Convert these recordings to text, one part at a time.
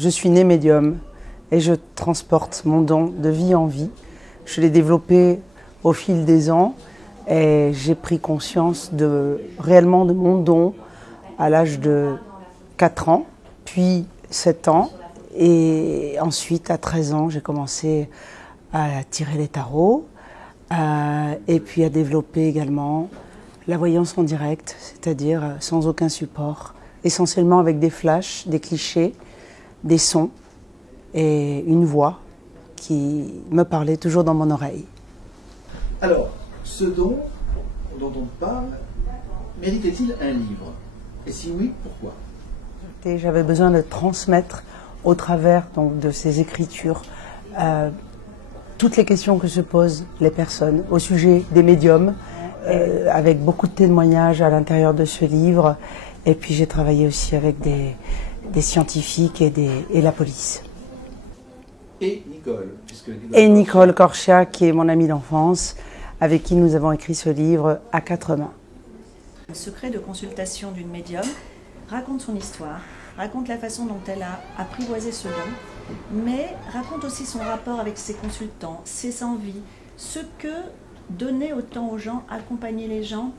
Je suis née médium et je transporte mon don de vie en vie. Je l'ai développé au fil des ans et j'ai pris conscience réellement de mon don à l'âge de 4 ans, puis 7 ans. Et ensuite, à 13 ans, j'ai commencé à tirer les tarots et puis à développer également la voyance en direct, c'est-à-dire sans aucun support, essentiellement avec des flashs, des clichés, des sons et une voix qui me parlait toujours dans mon oreille. Alors, ce don dont on parle, méritait-il un livre? Et si oui, pourquoi? J'avais besoin de transmettre au travers donc, de ces écritures toutes les questions que se posent les personnes au sujet des médiums, avec beaucoup de témoignages à l'intérieur de ce livre. Et puis j'ai travaillé aussi avec des scientifiques et la police. Et Nicole. Et Nicole Corchia, qui est mon amie d'enfance, avec qui nous avons écrit ce livre à 4 mains. Le secret de consultation d'une médium raconte son histoire, raconte la façon dont elle a apprivoisé ce don, mais raconte aussi son rapport avec ses consultants, ses envies, ce que donner autant aux gens, accompagner les gens,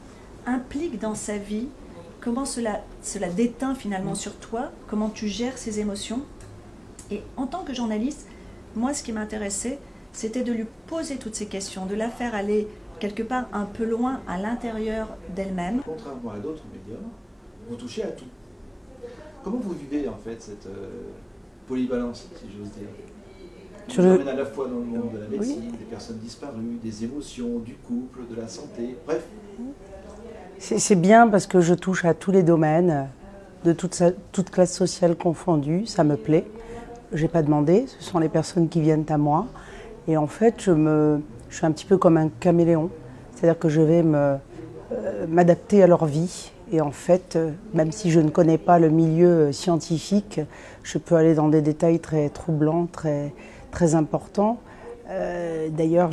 implique dans sa vie, comment cela déteint finalement sur toi, comment tu gères ses émotions. Et en tant que journaliste, moi ce qui m'intéressait, c'était de lui poser toutes ces questions, de la faire aller quelque part un peu loin à l'intérieur d'elle-même. Contrairement à d'autres médiums, vous touchez à tout. Comment vous vivez en fait cette polyvalence, si j'ose dire? Vous emmène à la fois dans le monde de la médecine, oui, des personnes disparues, des émotions, du couple, de la santé, bref. C'est bien parce que je touche à tous les domaines, de toute classe sociale confondue, ça me plaît. Je n'ai pas demandé, ce sont les personnes qui viennent à moi. Et en fait, je suis un petit peu comme un caméléon, c'est-à-dire que je vais m'adapter à leur vie. Et en fait, même si je ne connais pas le milieu scientifique, je peux aller dans des détails très troublants, très importants. D'ailleurs,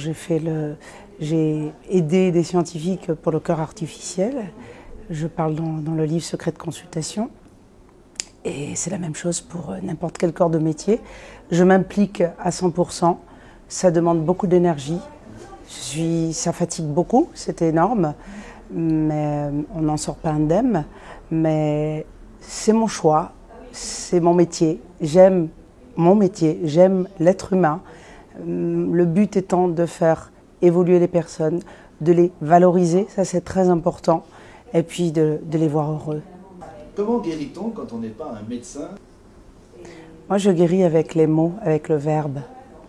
j'ai aidé des scientifiques pour le cœur artificiel. Je parle dans le livre Secret de consultation. Et c'est la même chose pour n'importe quel corps de métier. Je m'implique à 100%. Ça demande beaucoup d'énergie. Ça fatigue beaucoup, c'est énorme. Mais on n'en sort pas indemne. Mais c'est mon choix, c'est mon métier. J'aime mon métier, j'aime l'être humain. Le but étant de faire évoluer les personnes, de les valoriser, ça c'est très important, et puis de les voir heureux. Comment guérit-on quand on n'est pas un médecin? Moi je guéris avec les mots, avec le verbe.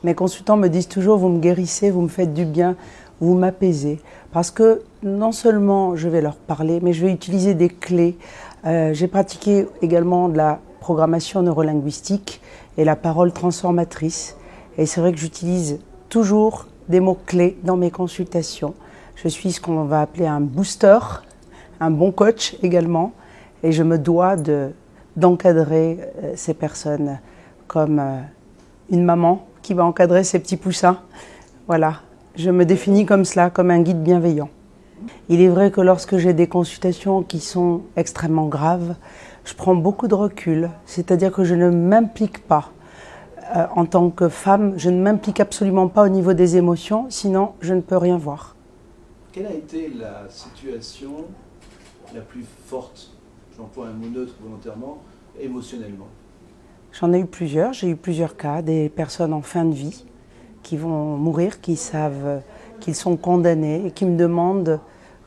Mes consultants me disent toujours, vous me guérissez, vous me faites du bien, vous m'apaisez. Parce que non seulement je vais leur parler, mais je vais utiliser des clés. J'ai pratiqué également de la programmation neurolinguistique et la parole transformatrice. Et c'est vrai que j'utilise toujours des mots-clés dans mes consultations. Je suis ce qu'on va appeler un booster, un bon coach également. Et je me dois d'encadrer ces personnes comme une maman qui va encadrer ses petits poussins. Voilà, je me définis comme cela, comme un guide bienveillant. Il est vrai que lorsque j'ai des consultations qui sont extrêmement graves, je prends beaucoup de recul, c'est-à-dire que je ne m'implique pas. En tant que femme, je ne m'implique absolument pas au niveau des émotions, sinon je ne peux rien voir. Quelle a été la situation la plus forte, j'emploie un mot neutre volontairement, émotionnellement? J'en ai eu plusieurs, j'ai eu plusieurs cas, des personnes en fin de vie qui vont mourir, qui savent qu'ils sont condamnés et qui me demandent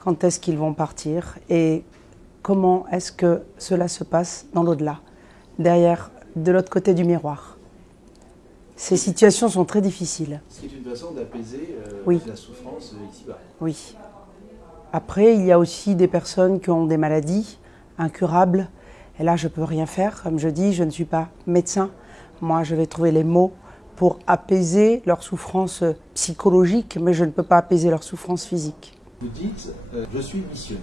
quand est-ce qu'ils vont partir et comment est-ce que cela se passe dans l'au-delà, de l'autre côté du miroir. Ces situations sont très difficiles. C'est une façon d'apaiser la souffrance ici-bas. Oui. Après, il y a aussi des personnes qui ont des maladies incurables. Et là, je ne peux rien faire. Comme je dis, je ne suis pas médecin. Moi, je vais trouver les mots pour apaiser leur souffrance psychologique, mais je ne peux pas apaiser leur souffrance physique. Vous dites je suis missionnaire.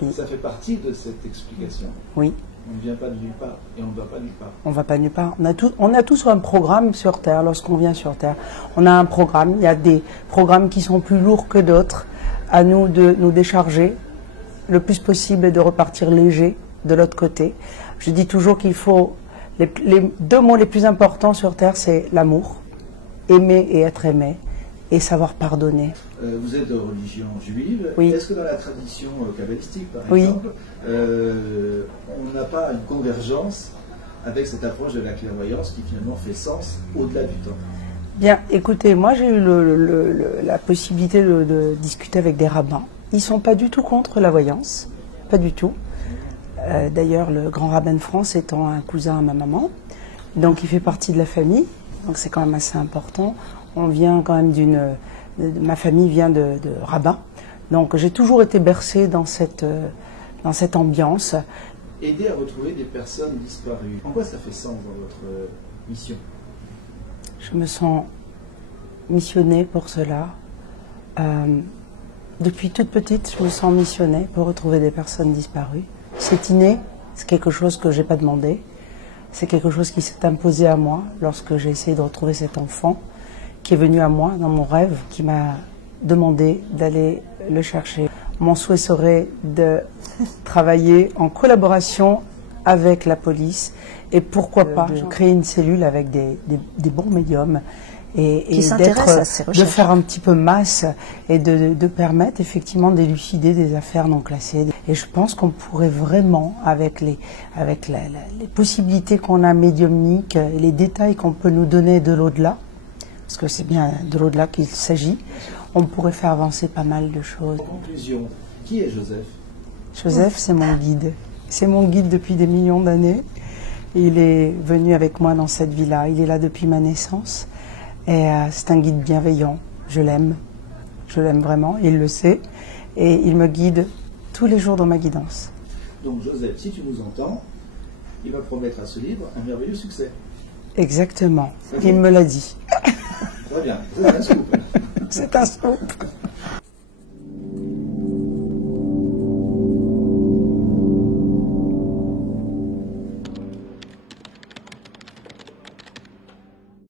Oui. Ça fait partie de cette explication. Oui. On ne vient pas de nulle part et on ne va pas nulle part. On ne va pas nulle part. On a tous un programme sur Terre lorsqu'on vient sur Terre. On a un programme. Il y a des programmes qui sont plus lourds que d'autres. À nous de nous décharger le plus possible et de repartir léger de l'autre côté. Je dis toujours qu'il faut Les deux mots les plus importants sur Terre, c'est l'amour, aimer et être aimé, et savoir pardonner. Vous êtes de religion juive. Oui. Est-ce que dans la tradition kabbalistique, par Oui. exemple, on n'a pas une convergence avec cette approche de la clairvoyance qui finalement fait sens au-delà du temps? Bien, écoutez, moi j'ai eu la possibilité de discuter avec des rabbins. Ils ne sont pas du tout contre la voyance, pas du tout. D'ailleurs, le grand rabbin de France étant un cousin à ma maman, donc il fait partie de la famille, donc c'est quand même assez important. On vient quand même ma famille vient de rabbins, donc j'ai toujours été bercée dans cette ambiance. Aider à retrouver des personnes disparues, en quoi ça fait sens dans votre mission? Je me sens missionnée pour cela. Depuis toute petite, je me sens missionnée pour retrouver des personnes disparues. C'est inné, c'est quelque chose que je n'ai pas demandé. C'est quelque chose qui s'est imposé à moi lorsque j'ai essayé de retrouver cet enfant qui est venu à moi dans mon rêve, qui m'a demandé d'aller le chercher. Mon souhait serait de travailler en collaboration avec la police et pourquoi pas de créer une cellule avec des bons médiums et de faire un petit peu masse et de permettre effectivement d'élucider des affaires non classées. Et je pense qu'on pourrait vraiment, avec les possibilités qu'on a médiumniques et les détails qu'on peut nous donner de l'au-delà, parce que c'est bien de l'au-delà qu'il s'agit, on pourrait faire avancer pas mal de choses. En conclusion, qui est Joseph? Joseph, c'est mon guide. C'est mon guide depuis des millions d'années. Il est venu avec moi dans cette vie-là. Il est là depuis ma naissance. Et c'est un guide bienveillant. Je l'aime. Je l'aime vraiment. Il le sait. Et il me guide tous les jours dans ma guidance. Donc Joseph, si tu nous entends, il va promettre à ce livre un merveilleux succès. Exactement. Il me l'a dit. Très bien. C'est un scoop. C'est un scoop.